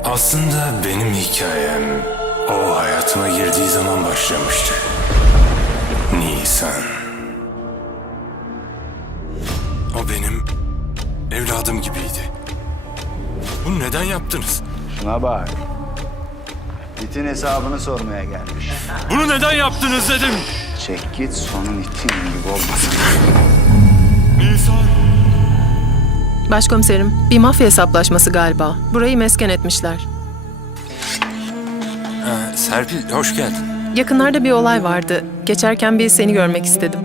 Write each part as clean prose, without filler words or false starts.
Aslında benim hikayem o hayatıma girdiği zaman başlamıştı. Nisan. O benim evladım gibiydi. Bunu neden yaptınız? Şuna bak. İtin hesabını sormaya gelmiş. Bunu neden yaptınız dedim. Çek git, sonun itin gibi olmasın. Nisan. Başkomiserim, bir mafya hesaplaşması galiba. Burayı mesken etmişler. Serpil, hoş geldin. Yakınlarda bir olay vardı. Geçerken bir seni görmek istedim.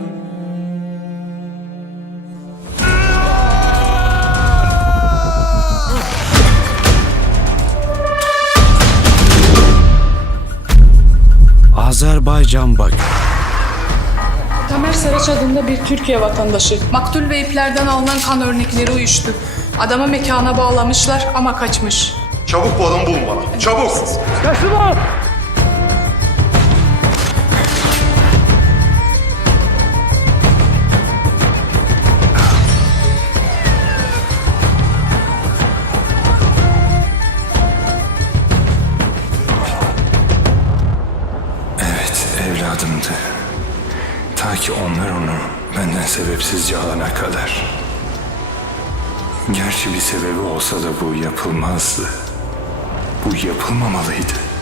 Azerbaycan Bakü. Tamer Saraç adında bir Türkiye vatandaşı. Maktul ve iplerden alınan kan örnekleri uyuştu. Adamı mekana bağlamışlar ama kaçmış. Çabuk bu adamı bulun bana. Çabuk! Evet, evladımdı. Ta ki onlar onu benden sebepsizce alana kadar. Gerçi bir sebebi olsa da bu yapılmazdı. Bu yapılmamalıydı.